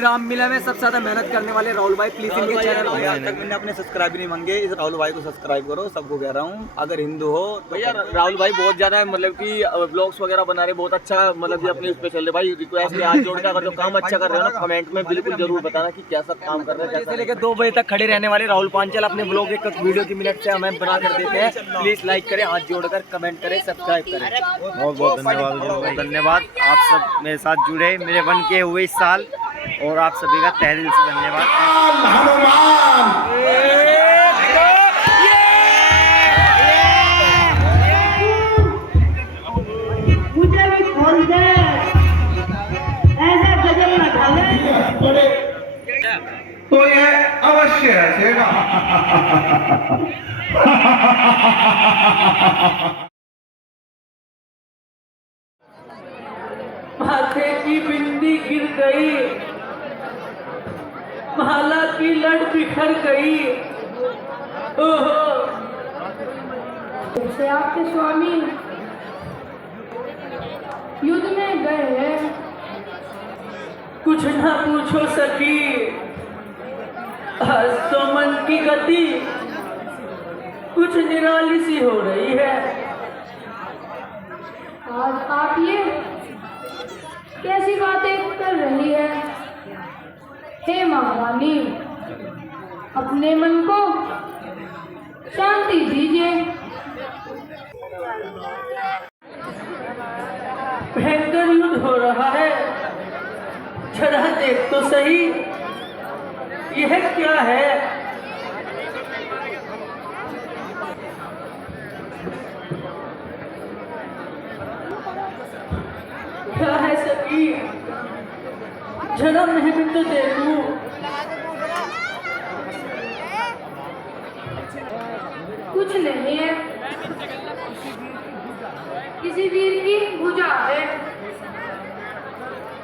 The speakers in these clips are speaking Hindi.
रामलीला में सबसे ज्यादा मेहनत करने वाले राहुल भाई, प्लीज इनके चैनल भाई आज तक मैंने अपने सब्सक्राइब नहीं मांगे, इस राहुल भाई को सब्सक्राइब करो, सबको कह रहा हूँ। अगर हिंदू हो तो भैया राहुल भाई बहुत ज्यादा मतलब कि ब्लॉग्स वगैरह बना रहे, बहुत अच्छा मतलब कि अपने उस पे चल रहे। भाई रिक्वेस्ट है, हाथ जोड़ के अगर जो काम अच्छा कर रहे हो ना कमेंट में बिल्कुल जरूर बताना कि कैसा काम कर रहे हैं। जैसे लेकर 2 बजे तक खड़े रहने वाले राहुल पांचाल अपने ब्लॉग एक वीडियो की मिनट से हमें बना कर देते हैं। प्लीज लाइक करें, हाथ जोड़कर कमेंट करें, सब्सक्राइब करें। बहुत बहुत धन्यवाद आप सब मेरे साथ जुड़े मेरे 1K हुए इस साल, और आप सभी का तहे दिल से धन्यवाद। मुझे भी खोल दे, ऐसा गजल न ढाले तो ये अवश्य हंसेगा। माथे की बिंदी गिर गई, माला की लड़ बिखर गई। ओहो, जैसे आपके स्वामी युद्ध में गए हैं। कुछ ना पूछो सकी, आज तो मन की गति कुछ निराली सी हो रही है। आज आप ये कैसी बातें कर रही है? हे महारानी, अपने मन को शांति दीजिए। भयंकर युद्ध हो रहा है, जरा देख तो सही, यह क्या है? क्या है सखी, जरा मैं भी तो देखूं। कुछ नहीं है, किसी वीर की भुजा है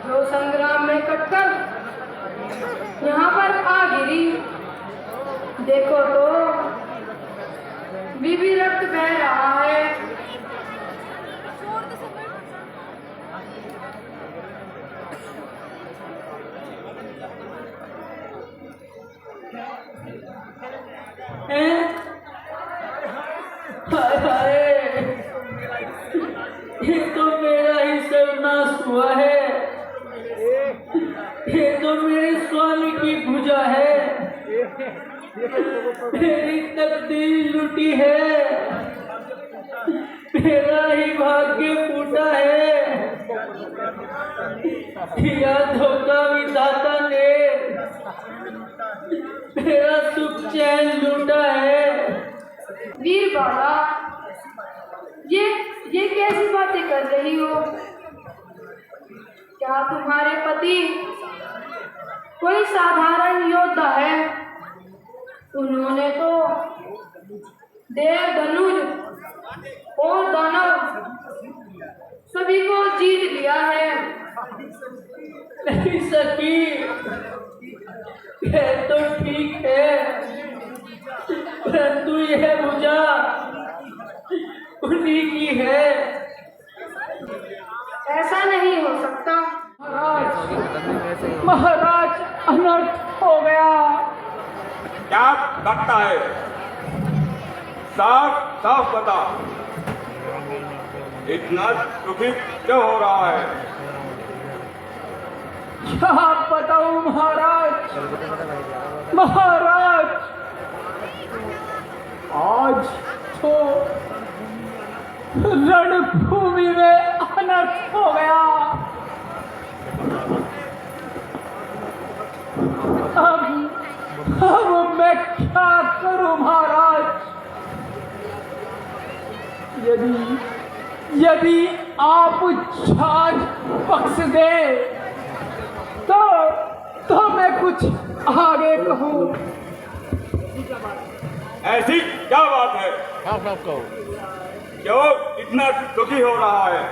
जो संग्राम में कटकर यहाँ पर आ गिरी। देखो तो बीबी रक्त बह रहा है। हाय हाय, ये तो मेरा ही सर्वनाश हुआ है। ये तो मेरे स्वामी की भुजा है, मेरी तकदीर लुटी है, मेरा ही भाग्य फूटा है। यह धोखा विधाता ने मेरा सुख चैन लूटा है। वीर बाला, ये कैसी बातें कर रही हो? क्या तुम्हारे पति कोई साधारण योद्धा है? उन्होंने तो देव, धनुष और दानव सभी को जीत लिया है। नहीं सकी, यह तो ठीक है, परंतु यह भुजा उन्हीं की है। ऐसा नहीं हो सकता। महाराज, अनर्थ हो गया। क्या लगता है? साफ साफ बता, इतना दुखी क्यों हो रहा है? क्या बताऊं महाराज, महाराज आज तो रणभूमि में अनर्थ हो गया। अब मैं क्या करूं महाराज? यदि आप छाछ बख्श दे तो मैं कुछ आगे कहूं। ऐसी क्या बात है? क्यों इतना दुखी हो रहा है?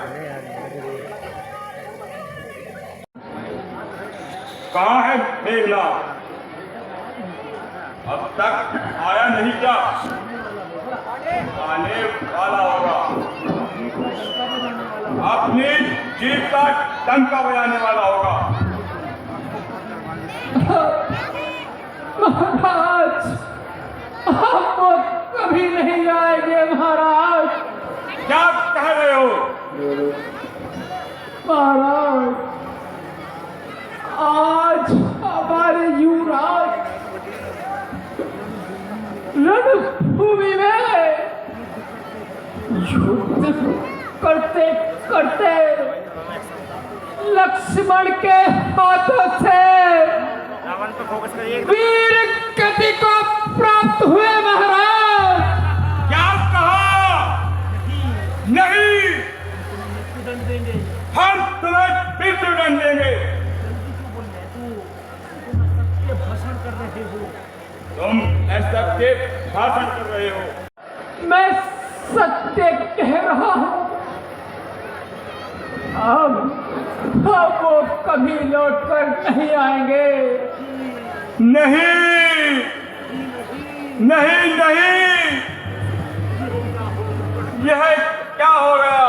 कहाँ है मेघना? अब तक आया नहीं क्या? आने वाला होगा, अपनी जीत का डंका बजाने वाला होगा। महाराज आप वो कभी नहीं आएंगे महाराज। क्या कह रहे हो? महाराज आज हमारे युवराज रणभूमि में युद्ध करते करते लक्ष्मण के हाथों से वीर गति को प्राप्त हुए महाराज। क्या कहा? नहीं, हम तुम्हें मृत्युदंड देंगे। तुम ऐसा के भाषण कर रहे हो? मैं सत्य कह रहा हूँ। अब वो कभी लौट कर नहीं आएंगे। नहीं नहीं नहीं, यह क्या हो गया?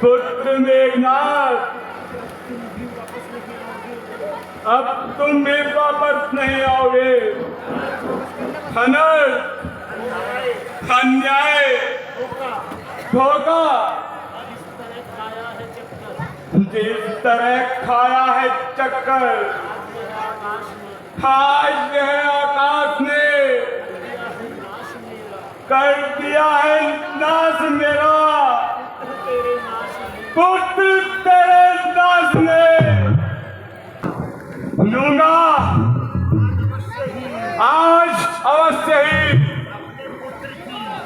पुत्र मेघनाथ, अब तुम भी वापस नहीं आओगे। अनर्थ, अन्याय, धोखा, जिस तरह खाया है चक्कर, आज यह आकाश ने कर दिया है नाश मेरा। पुत्र तेरे नाश ने लूंगा आज अवश्य ही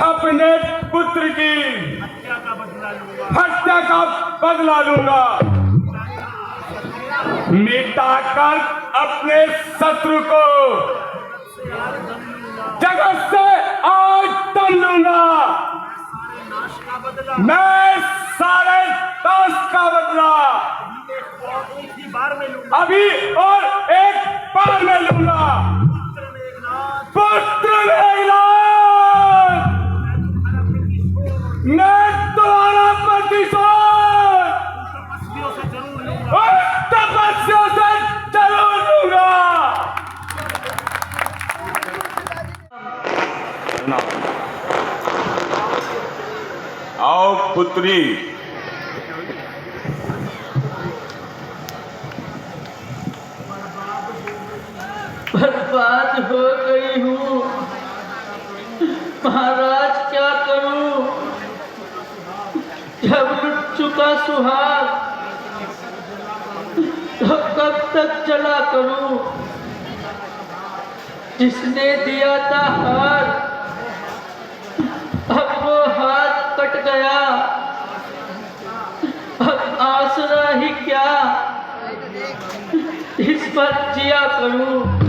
अपने पुत्र की हत्या का बदला लूंगा, मिटाकर अपने शत्रु को जगत से आज तल लूंगा। मैं सारे दास का बदला अभी और एक बार में लूंगा। पुत्र मेघनाथ, मैं तुम्हारा प्रतिशोध और तपस्या से जरूर लूंगा। आओ पुत्री, बर्बाद हो गई हूँ महाराज, क्या करूं? जब लुट चुका सुहाग तो कब तक चला करूं? जिसने दिया था हार, अब वो हाथ कट गया, अब आसरा ही क्या, इस पर जिया करूं।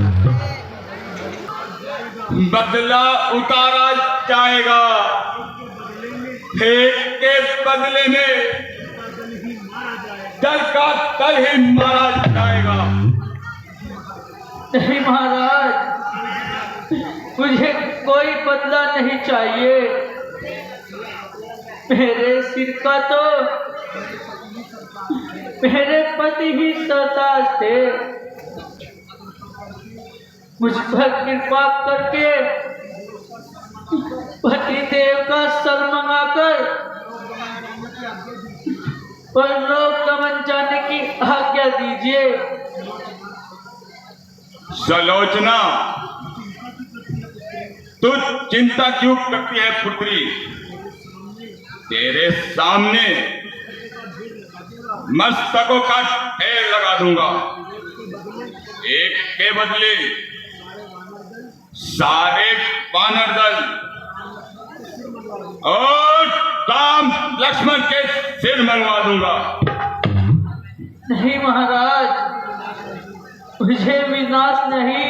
बदला उतारा जाएगा, फेंक के बदले में दल का दल ही मारा जाएगा। नहीं महाराज, मुझे कोई बदला नहीं चाहिए। मेरे सिर का तो मेरे पति ही सरताज थे। मुझ पर कृपा करके पति देव का सर मंगाकर परलोक गमन जाने की आज्ञा दीजिए। सलोचना, तू चिंता क्यों करती है पुत्री? तेरे सामने मस्तकों का ढेर लगा दूंगा। एक के बदले सारे वानर दल और राम लक्ष्मण के सिर मंगवा दूंगा। नहीं महाराज, मुझे विनाश नहीं,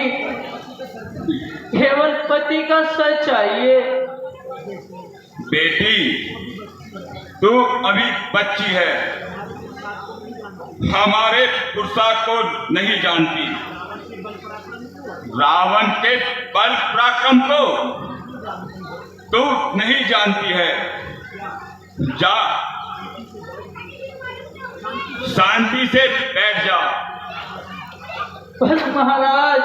केवल पति का सर चाहिए। बेटी, तू अभी बच्ची है, हमारे पुरुषा को नहीं जानती। रावण के बल पराक्रम को तू नहीं जानती है। जा शांति से बैठ जा। पर महाराज,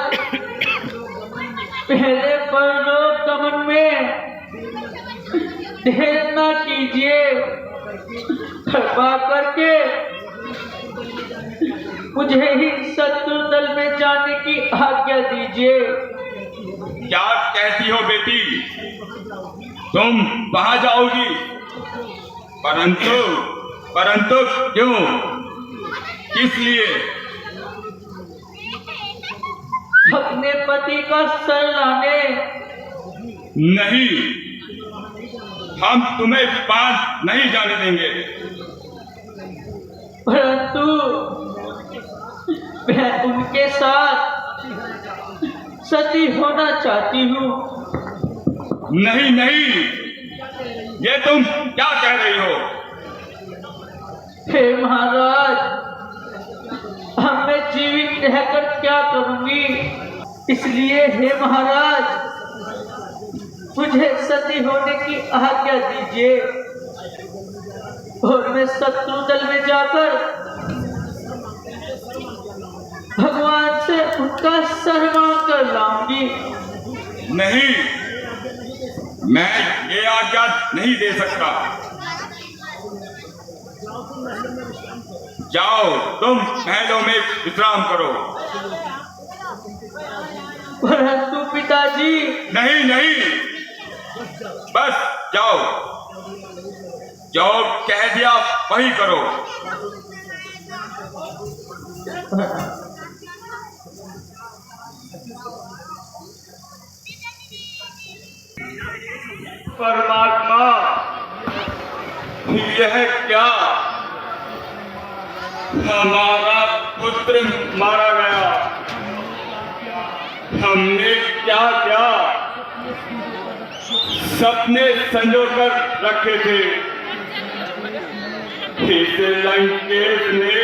पहले परलोकगमन में देर न कीजिए, कृपा करके मुझे ही शत्रु दल में जाने की आज्ञा दीजिए। क्या कहती हो बेटी? तुम वहां जाओगी, परंतु क्यों, किस लिए? अपने पति का सर लाने। नहीं, हम तुम्हें पास नहीं जाने देंगे। परंतु मैं उनके साथ सती होना चाहती हूँ। नहीं नहीं, ये तुम क्या कह रही हो? हे महाराज, अब मैं जीवित रहकर क्या करूंगी? इसलिए हे महाराज, मुझे सती होने की आज्ञा दीजिए और मैं शत्रु दल में जाकर भगवान से उनका सम्मान कर लाऊंगी। नहीं, मैं ये आज्ञा नहीं दे सकता। जाओ, तुम महलों में विश्राम करो। परंतु पिताजी। नहीं नहीं, बस जाओ, जो कह दिया वही करो। परमात्मा, यह क्या? हमारा पुत्र मारा गया। हमने क्या क्या सपने संजो कर रखे थे। इस लंकेश ने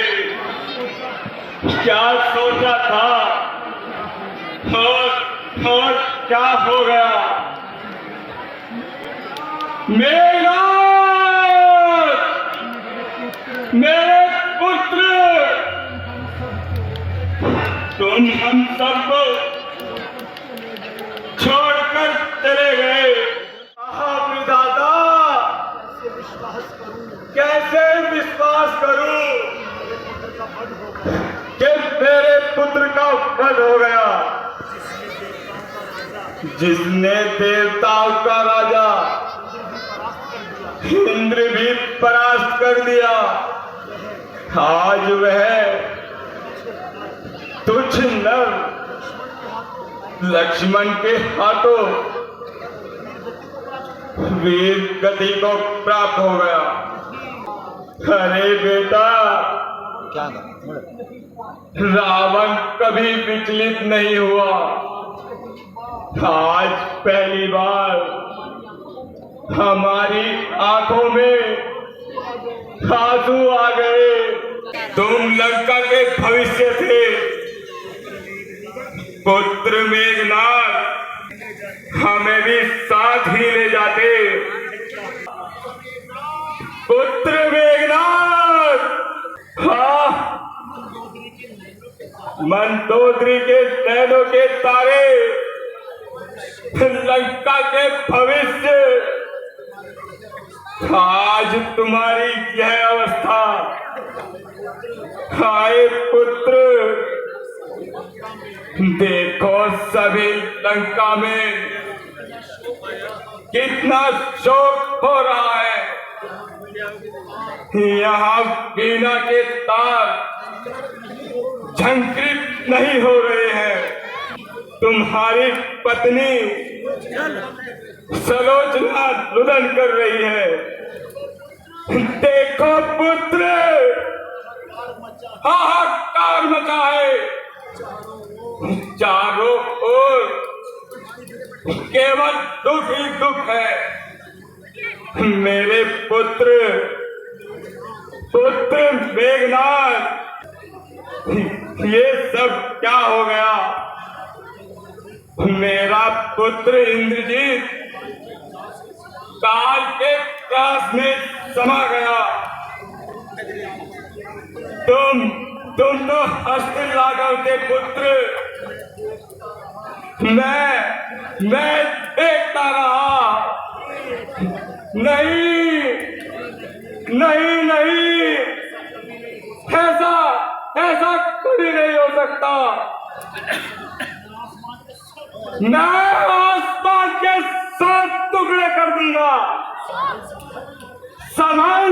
क्या सोचा था और क्या हो गया? मेघनाथ, मेरे पुत्र, तुम हम सबको छोड़कर चले गए। विधाता, कैसे विश्वास करूं कि मेरे पुत्र का वध हो गया, जिसने देवताओं का राजा इंद्र भी परास्त कर दिया। आज वह तुच्छ नर लक्ष्मण के हाथों वीर गति को प्राप्त हो गया। अरे बेटा, रावण कभी विचलित नहीं हुआ। आज पहली बार हमारी आंखों में आंसू आ गए। तुम लंका के भविष्य थे पुत्र मेघनाथ, हमें भी साथ ही ले जाते। पुत्र मेघनाथ, हाँ, मंदोदरी के नैनों के तारे, लंका के भविष्य, आज तुम्हारी यह अवस्था। हाय पुत्र, देखो सभी लंका में कितना शोक हो रहा है। यहाँ वीणा के तार झंकृत नहीं हो रहे हैं। तुम्हारी पत्नी सलोचना रुदन कर रही है। देखो पुत्र, हाहाकार मचा है। चारों ओर केवल दुख ही दुख है। मेरे पुत्र मेघनाथ, ये सब क्या हो गया? मेरा पुत्र इंद्रजीत काल के त्रास में समा गया। तुम तो हस्त लाघव के पुत्र। मैं देखता रहा। नहीं, ऐसा कभी नहीं हो सकता। मैं आसमान के 7 टुकड़े कर दूंगा। संभल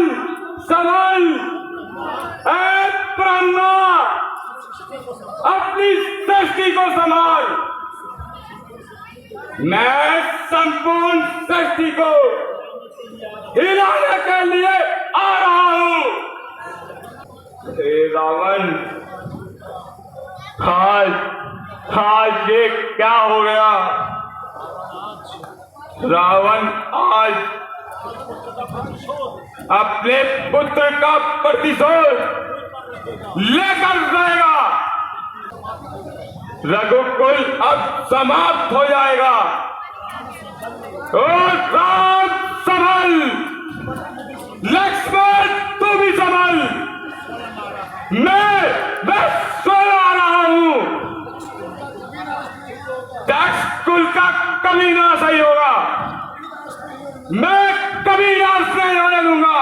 ऐ ब्रह्मा, अपनी सृष्टि को संभाल। मैं संपूर्ण सृष्टि को हिलाने के लिए आ रहा हूं। हे रावण, आज ये क्या हो गया? रावण आज अपने पुत्र का प्रतिशोध लेकर रहेगा। रघुकुल अब समाप्त हो जाएगा। और राम संभल, लक्ष्मण तू भी संभल। मैं सोया आ रहा हूं। दक्ष कुल का कभी नाश नहीं होगा। मैं कभी नाश नहीं होने दूंगा।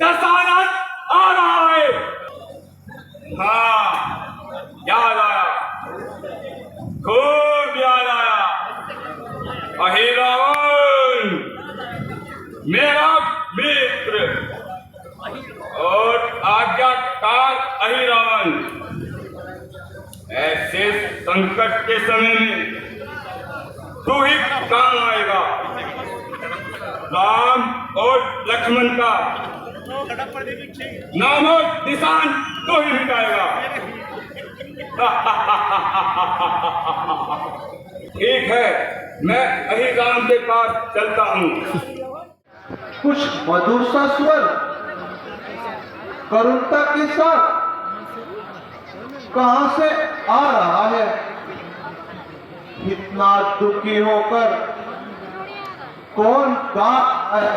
दशानन आ रहा है। हाँ, याद आया, खूब याद आया। अहि रावण मेरा मित्र और आज्ञाकार अहि रावण, ऐसे संकट के समय में तू ही काम आएगा। राम और लक्ष्मण का नामो निशान तो ही मिटाएगा। ठीक है, मैं अहि राम के पास चलता हूँ। कुछ मधुर सा स्वर करुणता के साथ कहां से आ रहा है। इतना दुखी होकर कौन गा है।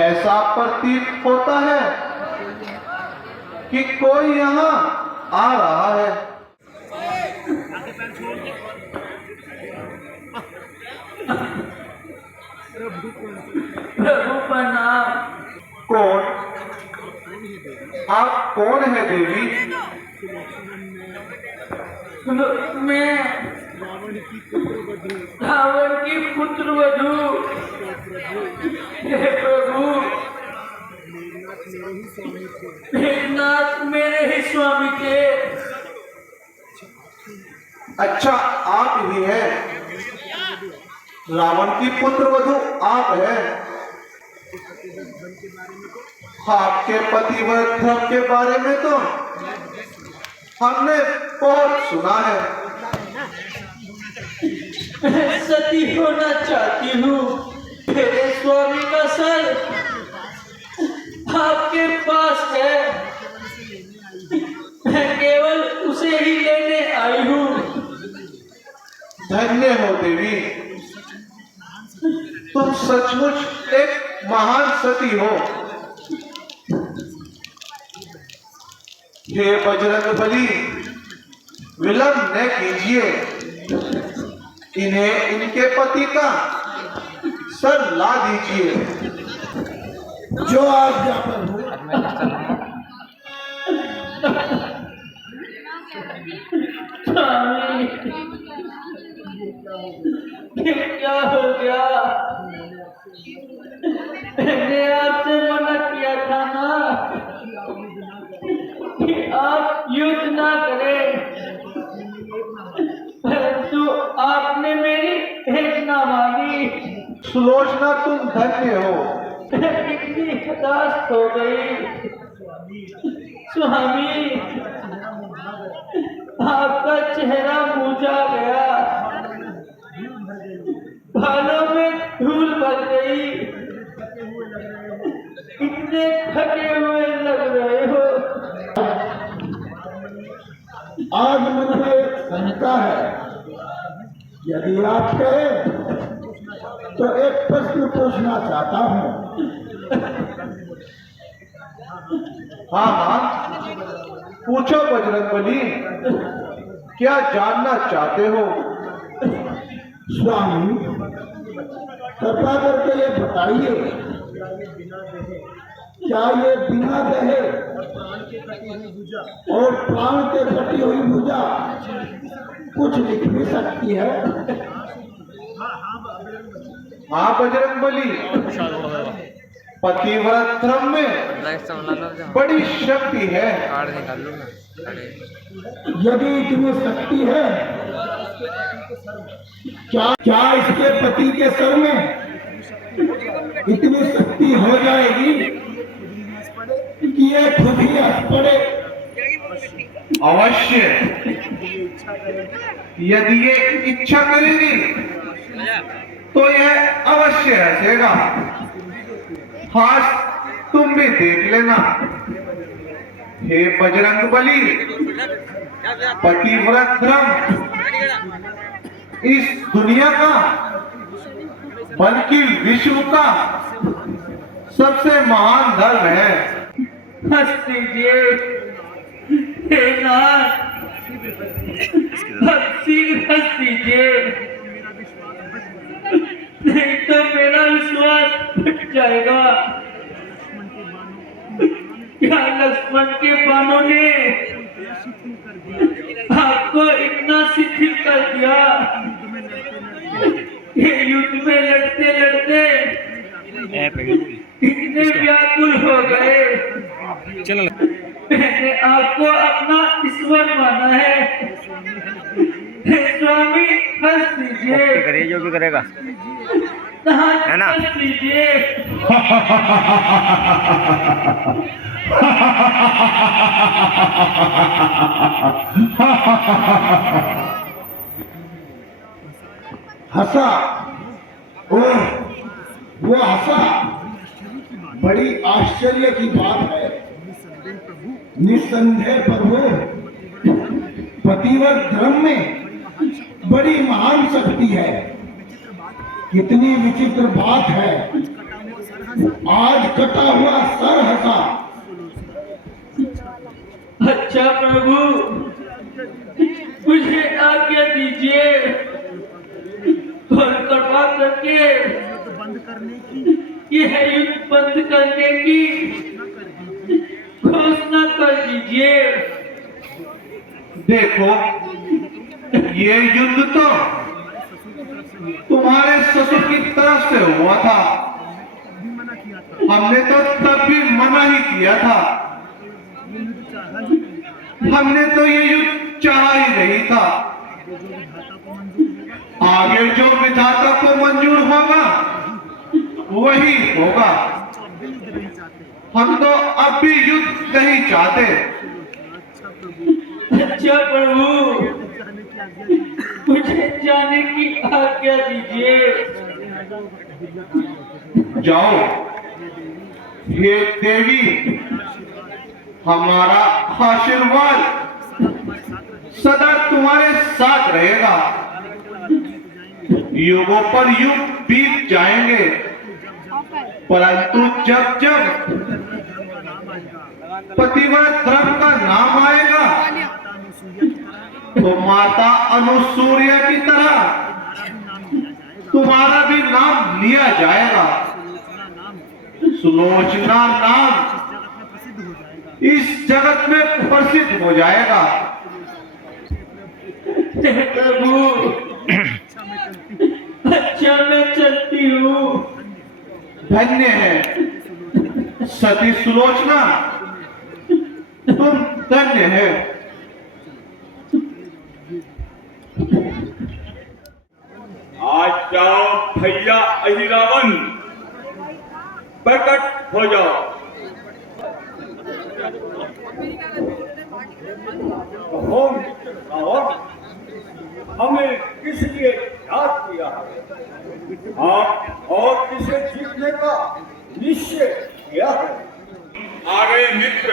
ऐसा प्रतीत होता है कि कोई यहाँ आ रहा है। प्रभु प्रणाम। कौन? आप कौन है देवी? मैं रावण की पुत्र वधू। हे प्रभु, मेघनाथ मेरे ही स्वामी थे। अच्छा, आप ही हैं? रावण की पुत्र वधू आप हैं? आपके पतिव्रत धर्म के बारे में तो हमने बहुत सुना है। सती होना चाहती हूँ। मेरे स्वामी का सर आपके पास है। मैं केवल उसे ही लेने आई हूँ। धन्य हो देवी, तुम सचमुच एक महान सती हो। हे बजरंगबली, विलंब न कीजिए। इन्हें इनके पति का सर ला दीजिए। जो आज्ञा पर हो। स्वामी, क्या हो गया? मैंने आपसे मना किया था ना कि आप युद्ध ना करें, परंतु आपने मेरी भेंट ना मानी। सुलोचना, तुम धन्य हो। कितनी हताश हो गई। स्वामी, आपका चेहरा मुरझा गया, बालों में धूल भर गई, इतने थके हुए लग रहे हो। आज मन में एक शंका है। यदि आप कहें तो एक प्रश्न पूछना चाहता हूँ। हाँ हाँ, पूछो बजरंगबली, क्या जानना चाहते हो? स्वामी, कृपा करके ये बताइए, क्या ये बिना दहे और प्राण के कटी हुई भुजा कुछ लिख भी सकती है? हाँ बजरंगबली, पतिव्रत धर्म में बड़ी शक्ति है। यदि इतनी शक्ति है, क्या इसके पति के सर में इतनी शक्ति हो जाएगी कि ये खुद ही हंस पड़े? अवश्य, यदि ये इच्छा करेगी तो यह अवश्य हंसेगा। हास तुम भी देख लेना। हे बजरंगबली, पतिव्रत धर्म इस दुनिया का बल्कि विश्व का सबसे महान धर्म है। हंस दीजिए हे नाथ, हंस दीजिए, नहीं तो मेरा विश्वास फट जाएगा। क्या लक्ष्मण के बाणों ने आपको इतना शिथिल कर दिया कि युद्ध में लड़ते लड़ते इतने व्याकुल हो गए? मैंने आपको अपना ईश्वर माना है। स्वामी हंस दीजिए, जो भी करेगा है ना, हंस दीजिए। हंसा, ओह वो हंसा, बड़ी आश्चर्य की बात है। निस्संदेह प्रभु, पतिव्रत धर्म में बड़ी महान शक्ति है। कितनी विचित्र बात है, आज कटा हुआ सर हंसा। अच्छा प्रभु, मुझे आज्ञा दीजिए और कृपा करके यह युद्ध बंद करने की घोषणा कर दीजिए। देखो, ये युद्ध तो तुम्हारे ससुर की तरफ से हुआ था। हमने तो तब भी मना ही किया था। हमने तो ये युद्ध चाहा ही नहीं था। आगे जो विधाता को मंजूर होगा वही होगा। हम तो अब भी युद्ध नहीं चाहते। अच्छा प्रभु, मुझे जाने की आज्ञा दीजिए। जाओ, ये देवी, हमारा आशीर्वाद सदा तुम्हारे साथ रहेगा। युगों पर युग बीत जाएंगे, परंतु जब जब पतिव्रत धर्म का नाम आएगा तो माता अनुसूया की तरह तुम्हारा भी नाम लिया जाएगा। सुलोचना नाम इस जगत में प्रसिद्ध हो जाएगा। प्रभु, अच्छा मैं चलती हूँ। धन्य है सती सुलोचना, तुम धन्य है। आज जाओ भैया अहिरावण, प्रकट हो जाओ। हमें किस लिए याद किया है? और किसे जीतने का निश्चय किया है? आ गए मित्र।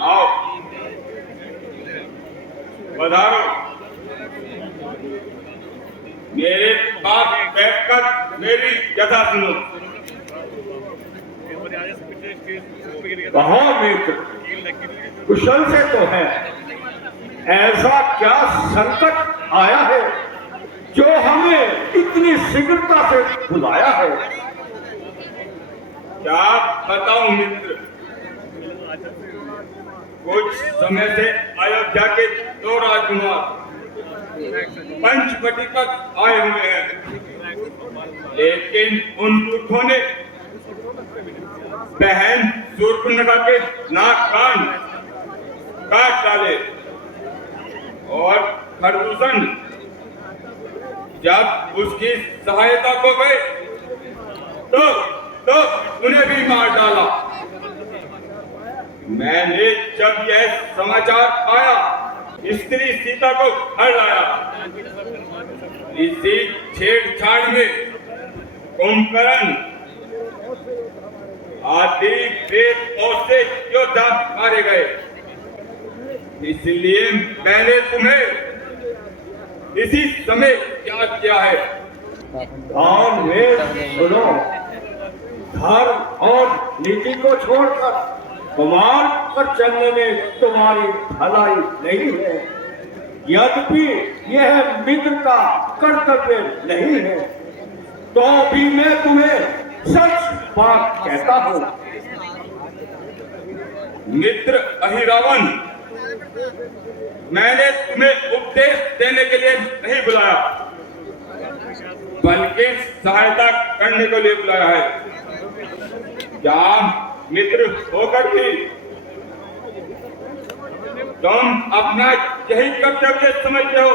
आओ, पधारो। मेरे पास बैठकर मेरी कथा सुनो। कहो मित्र, कुशल से तो है, ऐसा क्या संकट आया है जो हमें इतनी शीघ्रता से बुलाया है? क्या बताऊं मित्र, कुछ समय से अयोध्या के 2 राजकुमार पंचवटी तक आए हुए हैं, लेकिन उन पुरुषों ने बहन शूर्पणखा के नाक कान काट डाले और खरदूषण जब उसकी सहायता को गए तो उन्हें भी मार डाला। मैंने जब यह समाचार पाया, स्त्री सीता को घर लाया। इसी छेड़छाड़ में कुंभकर्ण आदि प्रेत और से योद्धा मारे गए। इसलिए मैंने तुम्हें इसी समय याद किया है। ध्यान में सुनो, धर्म और नीति को छोड़कर कुमार पर चलने में तुम्हारी भलाई नहीं है। यद्यपि यह मित्र का कर्तव्य नहीं है, तो भी मैं तुम्हें सच बात कहता हूँ। मित्र अहिरावण, मैंने तुम्हें उपदेश देने के लिए नहीं बुलाया, बल्कि सहायता करने के लिए बुलाया है। क्या मित्र होकर भी तुम अपना यही कर्तव्य समझते हो?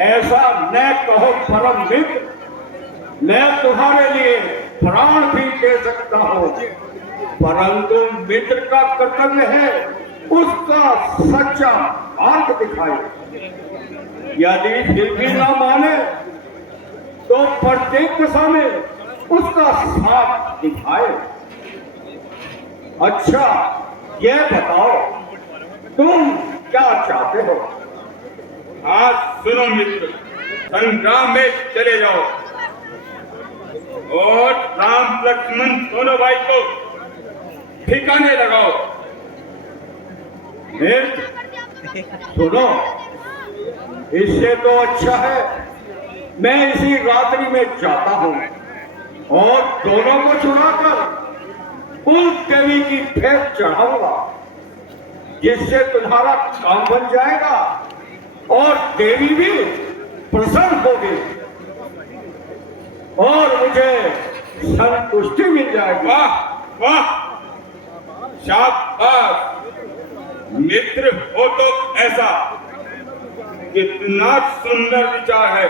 ऐसा न कहो परम मित्र, मैं तुम्हारे लिए प्राण भी दे सकता हूँ, परंतु मित्र का कर्तव्य है उसका सच्चा मार्ग दिखाए। यदि फिर भी न माने तो प्रत्येक दिशा में उसका साथ दिखाए। अच्छा, यह बताओ तुम क्या चाहते हो? हाँ सुनो मित्र, संग्राम में चले जाओ और राम लक्ष्मण दोनों भाई को ठिकाने लगाओ। मित्र सुनो, इससे तो अच्छा है मैं इसी रात्रि में जाता हूँ और दोनों को छुड़ाकर उन देवी की फेंक चढ़ाऊंगा, जिससे तुम्हारा काम बन जाएगा और देवी भी प्रसन्न होगी और मुझे संतुष्टि मिल जाएगी। वाह वाह, शाबाश मित्र हो तो ऐसा। कितना सुंदर विचार है।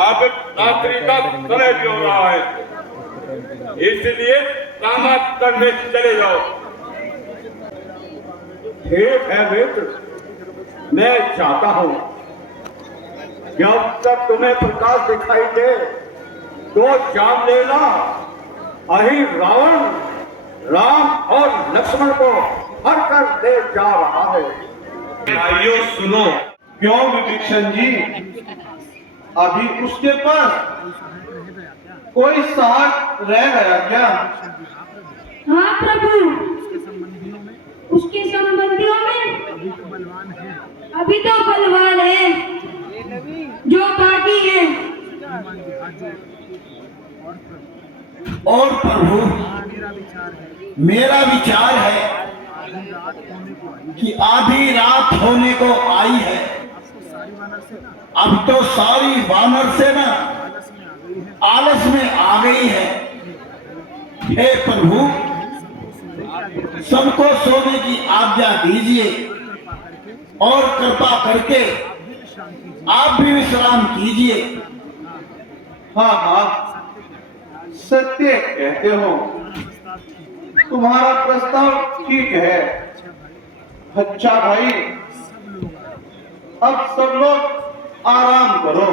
अब रात्रि का समय भी हो रहा है, इसलिए कामत करने चले जाओ। ठीक है मित्र, मैं चाहता हूँ जब तक तुम्हें प्रकाश दिखाई दे तो जान लेना अहि रावण राम और लक्ष्मण को हर कर ले जा रहा है। भाइयों सुनो। क्यों विभीषण जी, अभी उसके पास कोई साथ रह गया क्या? हाँ प्रभु, उसके संबंधियों में अभी तो बलवान है, जो बाकी है। और प्रभु, मेरा विचार है कि आधी रात होने को आई है, अब तो सारी वानर सेना आलस में आ गई है। हे प्रभु, सबको सोने की आज्ञा दीजिए और कृपा करके आप भी विश्राम कीजिए। हाँ हाँ, सत्य कहते हो, तुम्हारा प्रस्ताव ठीक है। अच्छा भाई, अब सब लोग आराम करो।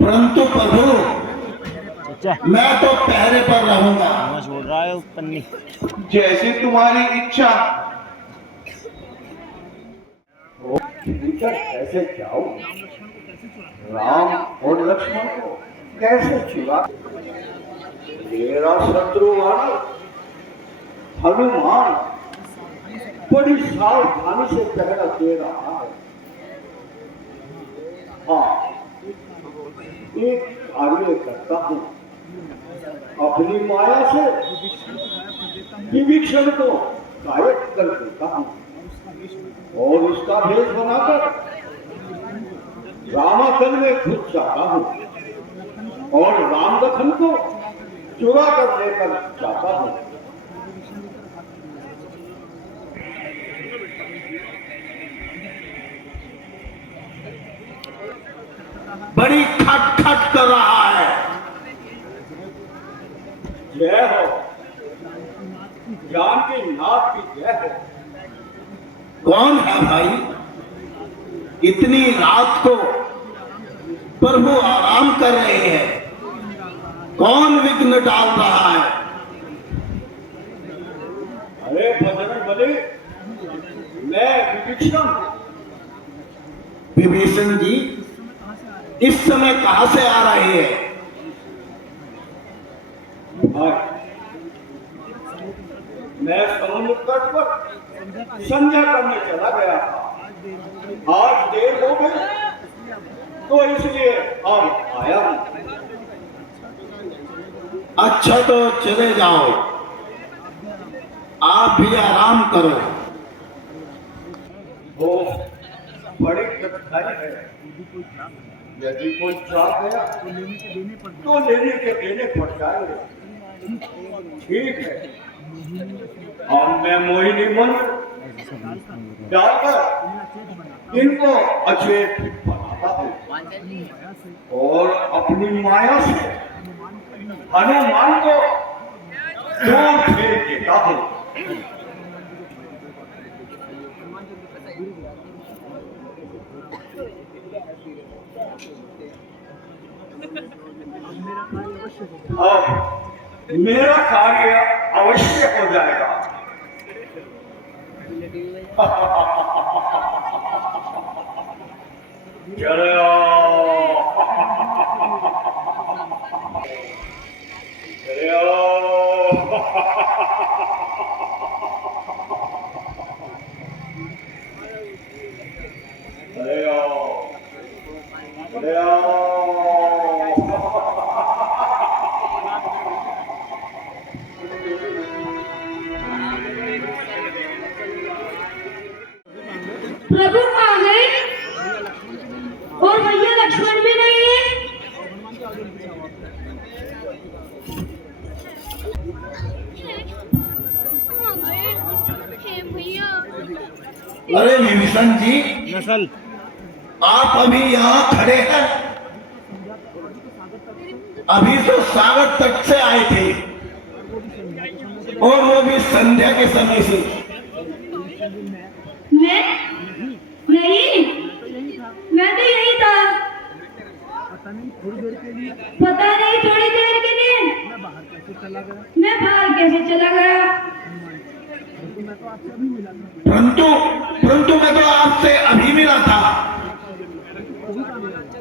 परंतु प्रभु, मैं तो पहरे पर रहूंगा। छोड़ रहा है पन्नी। जैसी तुम्हारी इच्छा। भीतर कैसे जाऊं? राम और लक्ष्मण को कैसे छुड़ा? मेरा शत्रु हनुमान बड़ी सावधानी से पहरा दे रहा है। हाँ, एक कार्य करता हूँ, अपनी माया से विभीषण को गायब कर देता हूँ और उसका भेष बनाकर रामासन में घुस जाता हूँ और राम लखन को चुरा कर लेकर जाता हूँ। बड़ी खट खट कर रहा है। जय हो जानकी नाथ की जय हो। कौन है भाई? इतनी रात को प्रभु आराम कर रहे हैं, कौन विघ्न डाल रहा है? अरे बजरंग बली, मैं विभीषण। विभीषण जी इस समय कहां से आ रहे हैं? मैं समुद्र तट पर संध्या करने चला गया था। आज देर हो गई तो इसलिए अब आया हूं। अच्छा तो चले जाओ, आप भी आराम करो। वो बड़ी कठिनाई है। यदि कोई चाह गया तो लेने के देने पड़ जाएंगे। ठीक है, अब मैं मोहिनी मंत्र डालकर इनको अचेत बनाता हूँ और अपनी माया से हनुमान को दूर फेंक देता हूँ। अब मेरा कार्य अवश्य हो जाएगा। चलो प्रभु आ गए और भैया लक्ष्मण भी नहीं है। अरे विभीषण जी, आप अभी यहाँ खड़े हैं? अभी तो सागर तट से आए थे और वो भी संध्या के समय से। नहीं, मैं तो यही था। पता नहीं थोड़ी देर के लिए मैं बाहर कैसे चला गया। परंतु मैं तो आपसे अभी मिला था।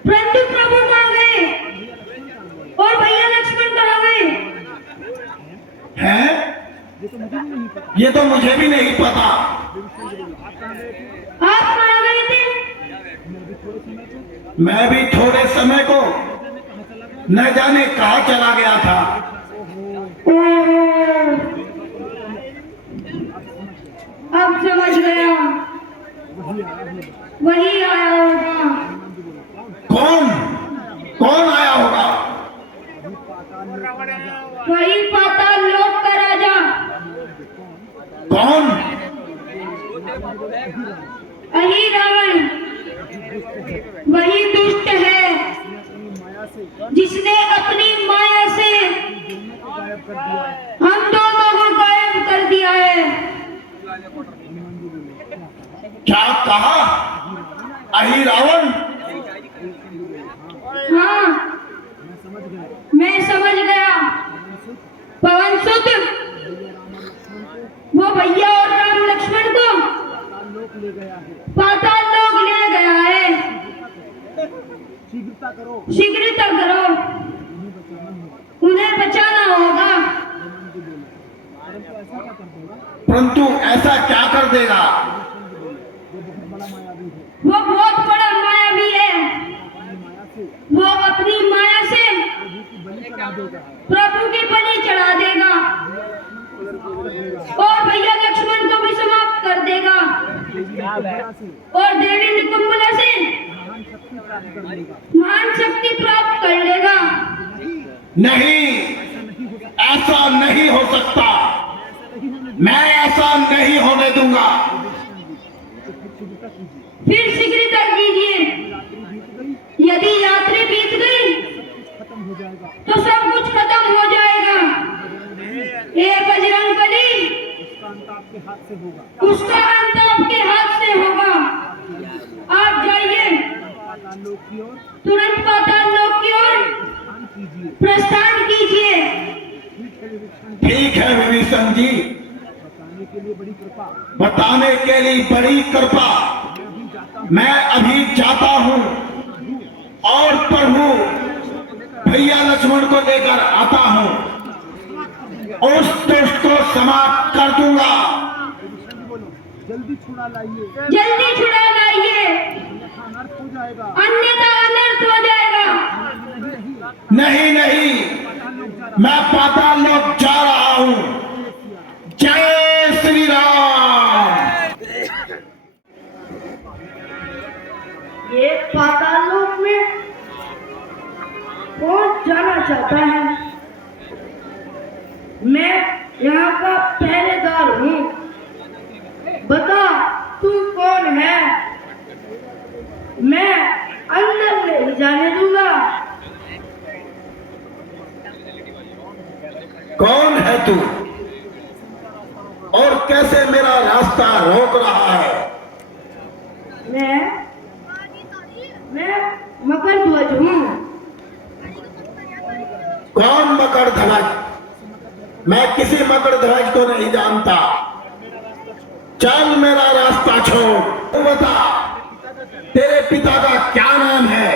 परंतु प्रभु कहाँ गए और भैया लक्ष्मण कहाँ गए? हैं? ये तो मुझे भी नहीं पता। आप कहाँ गए थे? मैं भी थोड़े समय को न जाने कहाँ चला गया था। अब समझ गया, वही आया होगा। कौन आया होगा? वही पाताल लोक का राजा। कौन? अही रावण, वही दुष्ट है जिसने अपनी माया से हम दोनों को गायब कर दिया है। क्या कहा? अही रावण? हाँ, मैं समझ गया। पवन सुत वो भैया और राम लक्ष्मण को पाताल लोक ले गया है। शीघ्रता करो, उन्हें बचाना होगा। परंतु ऐसा क्या कर देगा? वो बहुत बड़ा मायावी है। वो अपनी माया से प्रभु की बलि चढ़ा देगा और भैया लक्ष्मण को भी समाप्त कर देगा और देवी निकुंभला से महान शक्ति प्राप्त कर लेगा। नहीं, ऐसा नहीं हो सकता। मैं ऐसा नहीं होने दूंगा। फिर शीघ्रता कीजिए। यदि यात्री बीत गई तो सब कुछ खत्म हो जाएगा। ये बजरंगबली, उसका अंत आपके हाथ से होगा। आप जाइए, तुरंत पाताल लोक की ओर प्रस्थान कीजिए। ठीक है विभीषण जी, बताने के लिए बड़ी कृपा। मैं अभी जाता हूँ और प्रभु भैया लक्ष्मण को लेकर आता हूँ। उस दुष्ट को समाप्त कर दूंगा। जल्दी छुड़ा लाइए, अन्यथा अनर्थ हो जाएगा। नहीं नहीं, मैं पाताल लोक जा रहा हूँ। जय श्री राम। ये पाताल लोक में कौन जाना चाहता है? मैं यहाँ का पहरेदार हूँ। बता तू कौन है? मैं अंदर नहीं जाने दूंगा। कौन है तू और कैसे मेरा रास्ता रोक रहा है? मैं मकर ध्वज हूँ। कौन मकर ध्वज? मैं किसी मकर ध्वज को नहीं जानता। चल मेरा रास्ता छोड़। तू बता, तेरे पिता का क्या नाम है?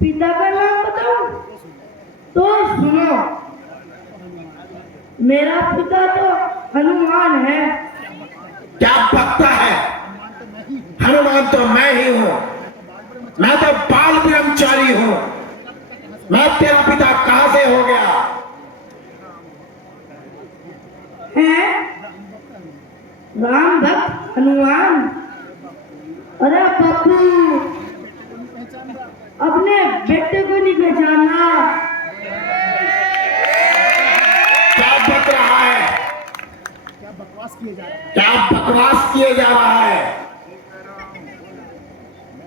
पिता का नाम बताऊं? तो सुनो, मेरा पिता तो हनुमान है। क्या बकता है? हनुमान तो मैं ही हूँ। मैं तो बाल ब्रह्मचारी हूँ। मैं तेरा पिता कहाँ से हो गया? है राम भक्त हनुमान। अरे पप्पू, अपने बेटे को नहीं पहचाना। क्या बक रहा है? क्या बकवास किए जा रहा है?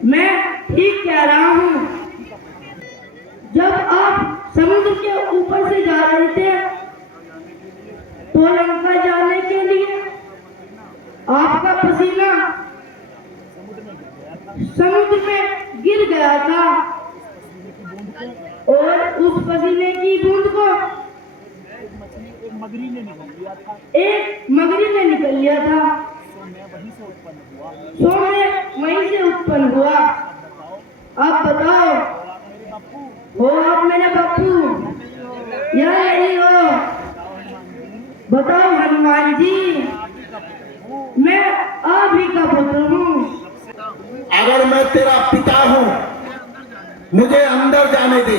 मैं ठीक कह रहा हूँ। जब आप समुद्र के ऊपर से जा रहे थे तो लंका जाने के लिए आपका पसीना समुद्र में गिर गया था और उस पसीने की बूंद को एक मगरी ने निकल लिया था। सो मैं वहीं से उत्पन्न हुआ। आप बताओ, हो आप मेरे बापू या नहीं हो? बताओ हनुमान जी, मैं आप ही का पुत्र हूँ। अगर मैं तेरा पिता हूँ, मुझे अंदर जाने दे।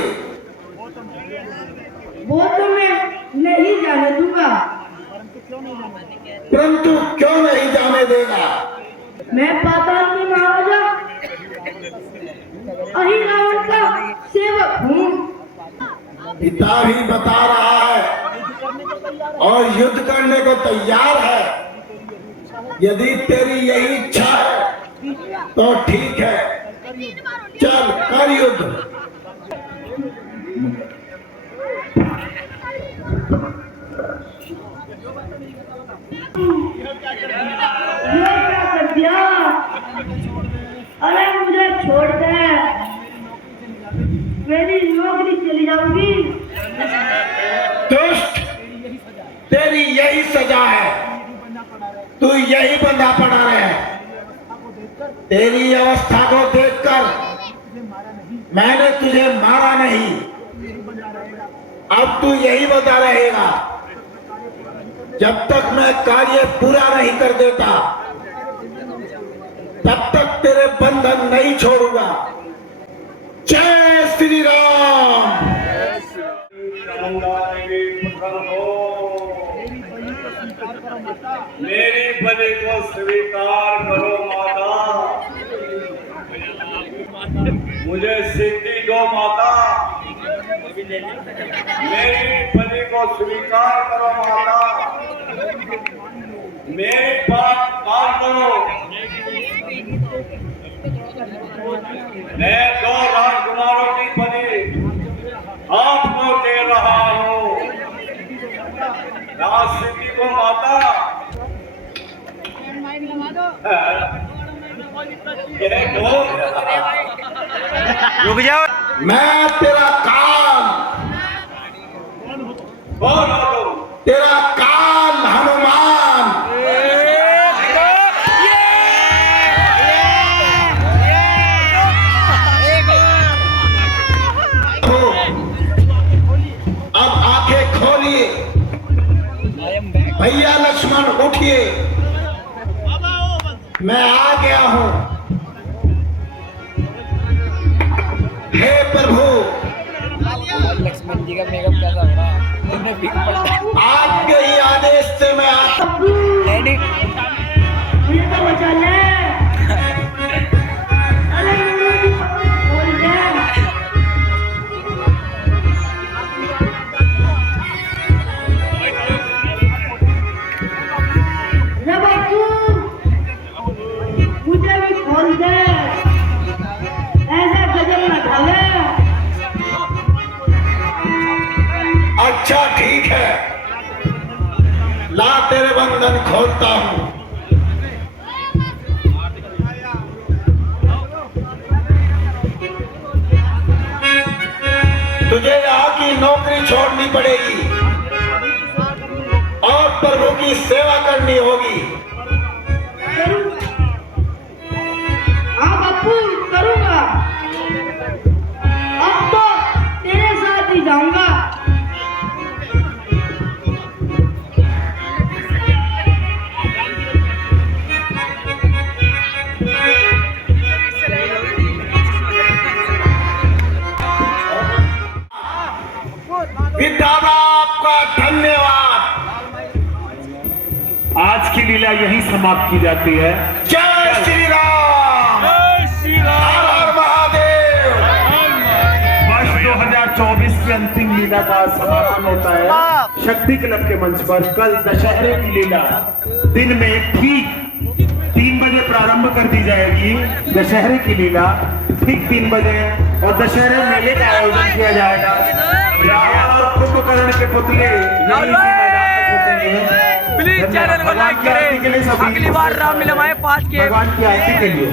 वो तो मैं नहीं जाने दूंगा। परंतु क्यों नहीं जाने देगा? मैं पाताल के महाराजा अहिरावण का सेवक हूँ। पिता भी बता रहा है और युद्ध करने को तैयार है। यदि तेरी यही इच्छा है तो ठीक है, चल कर युद्ध। ये क्या कर दिया? अरे मुझे छोड़ दे, मेरी नौकरी चली जाऊंगी। दुष्ट, तेरी यही सजा है। तू यही बंधा पड़ा रहे। तेरी अवस्था को देखकर मैंने तुझे मारा नहीं, अब तू यही बंधा रहेगा जब तक मैं कार्य पूरा नहीं कर देता, तब तक तेरे बंधन नहीं छोड़ूंगा। जय श्री राम। मेरी बलि को स्वीकार करो माता, मुझे सिद्धि दो माता। मेरी बलि को स्वीकार करो माता, मेरी बात मान लो। मैं 2 राजकुमारों की बलि आपको दे रहा हूँ। राज सिद्धि को माता रुक जाओ। मैं तेरा काल, तेरा काल हनुमान अब आंखें खोलिए। भैया लक्ष्मण उठिए, मैं आ गया हूं। हे प्रभु, लक्ष्मण जी का मेकअप कैसा हो रहा? तुमने बिग पलटा। आपके ही आदेश से मैं आता हूं। डैडी मुझे तो बचा ले। अरे मुझे बोल दे। रे बापू, मुझे भी खोल दे। ऐसा गजब न ढाले। अच्छा ठीक है, ला तेरे बंधन खोलता हूं। तुझे यहाँ की नौकरी छोड़नी पड़ेगी और प्रभु की सेवा करनी होगी। हाँ बापू, करूँगा। अब तो तेरे साथ ही जाऊंगा। विधाता आपका धन्यवाद। आज की लीला यहीं समाप्त की जाती है। जय श्री राम। हर हर महादेव। वर्ष 2024 की अंतिम लीला का समापन होता है शक्ति क्लब के मंच पर। कल दशहरे की लीला दिन में ठीक 3 बजे प्रारंभ कर दी जाएगी। दशहरे की लीला ठीक 3 बजे और दशहरे मेले का आयोजन किया जाएगा। कुंभकर्ण के पुतले प्लीज चैनल को लाइक करें। अगली बार रामलीला आए 5 के भगवान की आरती के लिए।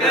तो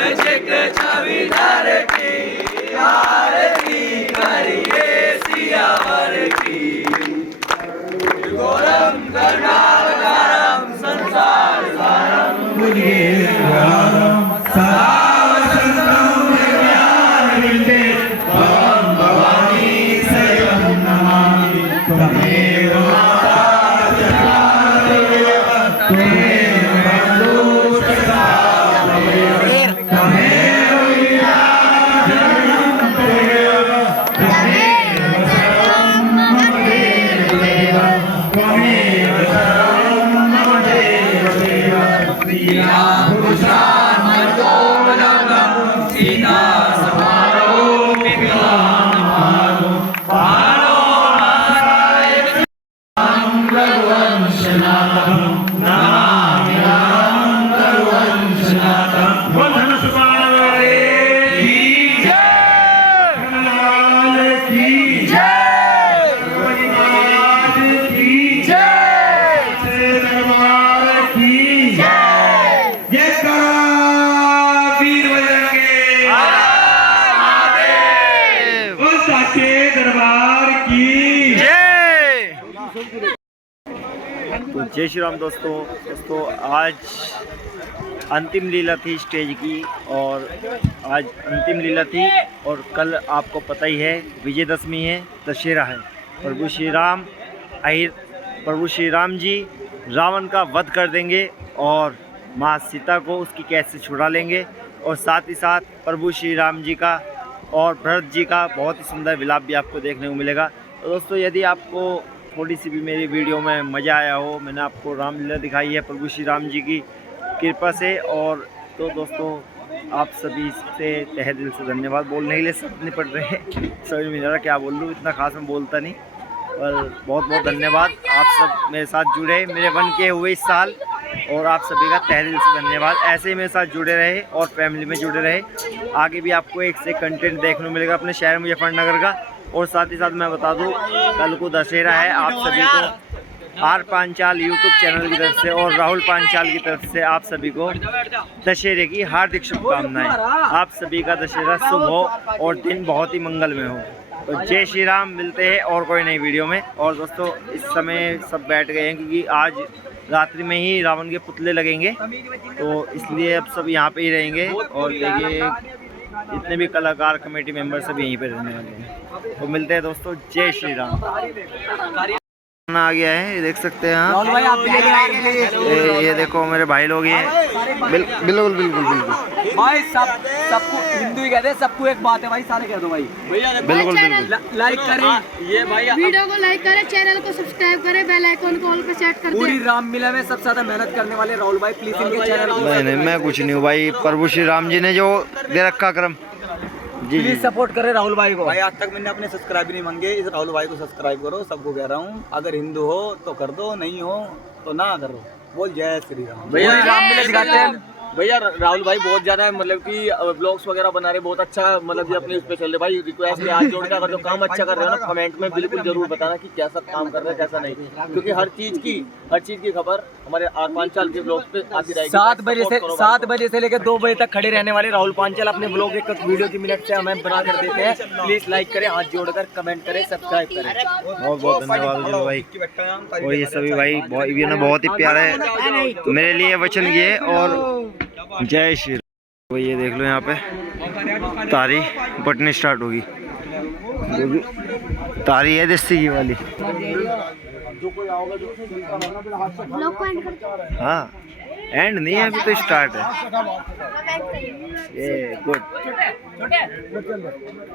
जय श्री राम दोस्तों आज अंतिम लीला थी स्टेज की, और आज अंतिम लीला थी, और कल आपको पता ही है विजयदशमी है, दशहरा है। प्रभु श्री राम जी रावण का वध कर देंगे और माँ सीता को उसकी कैद से छुड़ा लेंगे, और साथ ही साथ प्रभु श्री राम जी का और भरत जी का बहुत ही सुंदर विलाप भी आपको देखने को मिलेगा। तो दोस्तों यदि आपको थोड़ी सी भी मेरी वीडियो में मज़ा आया हो, मैंने आपको रामलीला दिखाई है प्रभु श्री राम जी की कृपा से, और तो दोस्तों आप सभी से तहे दिल से धन्यवाद। बोलने के लिए सब नहीं पड़ रहे हैं, समझ में नहीं आ रहा क्या बोल लूँ, इतना खास मैं बोलता नहीं, पर बहुत बहुत धन्यवाद। आप सब मेरे साथ जुड़े मेरे बन के हुए इस साल, और आप सभी का तहे दिल से धन्यवाद। ऐसे ही मेरे साथ जुड़े रहे और फैमिली में जुड़े रहे। आगे भी आपको एक से कंटेंट देखने को मिलेगा अपने शहर मुजफ्फरनगर का। और साथ ही साथ मैं बता दूं कल को दशहरा है। आप सभी को आर पांचाल यूट्यूब चैनल की तरफ से और राहुल पांचाल की तरफ से आप सभी को दशहरे की हार्दिक शुभकामनाएं। आप सभी का दशहरा शुभ हो और दिन बहुत ही मंगलमय हो। तो जय श्री राम, मिलते हैं और कोई नई वीडियो में। और दोस्तों इस समय सब बैठ गए हैं क्योंकि आज रात्रि में ही रावण के पुतले लगेंगे, तो इसलिए अब सब यहाँ पे ही रहेंगे। और देखिए जितने भी कलाकार कमेटी मेंबर सब यहीं पे रहने वाले हैं। तो मिलते हैं दोस्तों, जय श्री राम। आ गया है, ये देख सकते हैं आप। भाई आप भी लेके आए। ये देखो मेरे भाई लोग ये बिल्कुल बिल्कुल बिल्कुल भाई सबको हिंदू ही कहते हैं, सबको एक बात है भाई, सारे कह दो भाई। बिल्कुल बिल्कुल लाइक करें ये भाई, वीडियो को लाइक करें, चैनल को सब्सक्राइब करें, बेल आइकन को ऑल पे सेट कर दें। पूरी रामलीला में सबसे ज्यादा मेहनत करने वाले राहुल भाई, प्लीज इनके चैनल को नहीं मैं कुछ नहीं हूँ भाई, प्रभु श्री राम जी ने जो दे रखा क्रम जी प्लीज सपोर्ट करें राहुल भाई को। भाई आज तक मैंने अपने सब्सक्राइब नहीं मांगे, इस राहुल भाई को सब्सक्राइब करो, सबको कह रहा हूँ। अगर हिंदू हो तो कर दो, नहीं हो तो ना करो। बोल जय श्री राम। भैया रामलीला दिखाते हैं भैया। राहुल भाई बहुत ज्यादा मतलब कि ब्लॉग्स वगैरह बना रहे, बहुत अच्छा मतलब कि अपने उस पे चल रहे। भाई रिक्वेस्ट है हाथ जोड़ के, अगर जो काम अच्छा कर रहे हो ना कमेंट में बिल्कुल जरूर बताना कि कैसा काम कर रहे हैं कैसा नहीं, क्योंकि हर चीज की खबर हमारे आर पांचाल के ब्लॉग पे आती रहेगी। 7 बजे से लेकर 2 बजे तक खड़े रहने वाले राहुल पांचाल अपने ब्लॉग एक वीडियो की मिनट से हमें बना कर देते हैं। प्लीज लाइक करें, हाथ जोड़कर कमेंट करें, सब्सक्राइब करें। बहुत बहुत धन्यवाद भाई। और ये सभी भाई बहुत ही प्यारा है, मेरे लिए वचन किए। और जय श्री राम। ये देख लो यहाँ पे तारी बटने स्टार्ट होगी, तारी है देसी घी वाली। हाँ एंड नहीं है, अभी तो स्टार्ट है। ये गुड।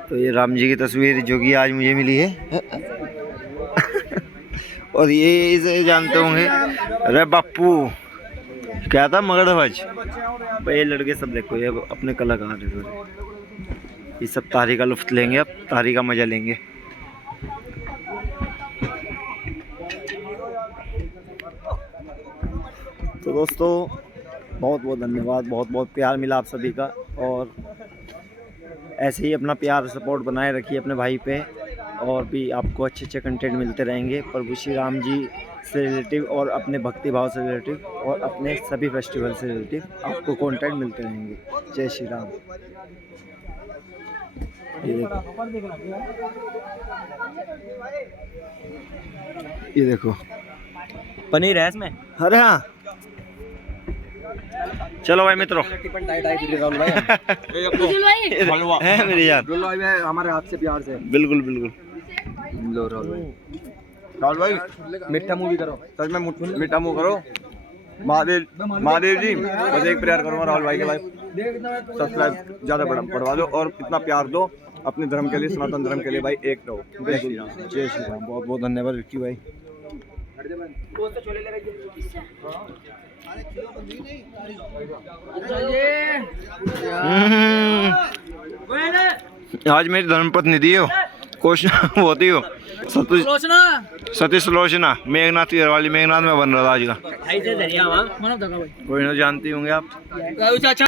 तो ये राम जी की तस्वीर जो कि आज मुझे मिली है और ये इसे जानते होंगे, अरे बापू क्या था मगरध्वज भाई। ये लड़के सब देखो, ये अपने कलाकार है, ये सब तारी का लुत्फ लेंगे, अब तारी का मजा लेंगे। तो दोस्तों बहुत बहुत धन्यवाद, बहुत बहुत प्यार मिला आप सभी का, और ऐसे ही अपना प्यार सपोर्ट बनाए रखिए अपने भाई पे। और भी आपको अच्छे अच्छे कंटेंट मिलते रहेंगे प्रभु श्री राम जी से रिलेटिव और अपने भक्ति भाव से रिलेटिव और अपने सभी फेस्टिवल से रिलेटिव आपको कंटेंट मिलते रहेंगे। जय श्री राम। ये देखो पनीर है इसमें। अरे हाँ चलो भाई मित्रों राहुल भाई है मेरी यार राहुल भाई हमारे हाथ से प्यार से। बिल्कुल बिल्कुल। लो राहुल भाई, राहुल भाई मीठा मूवी करो। सच में मीठा मुंह करो। महादेव जी बस एक प्रेयर करूँगा राहुल भाई के भाई सब्सक्राइब ज़्यादा बढ़वा दो और इतना प्यार दो अपने धर्म के लिए, सनातन धर्म के लिए भाई। एक रहो। जय श्री राम। जय श्री राम। बहुत बहुत धन्यवाद विक्की भाई। आज मेरी धर्मपत्नी थी हो क्वेश्चन होती हो सतीश लोचना मेघनाथ वाली मेघनाथ में बन रहा था आज का। कोई ना जानती होंगे आप। चाचा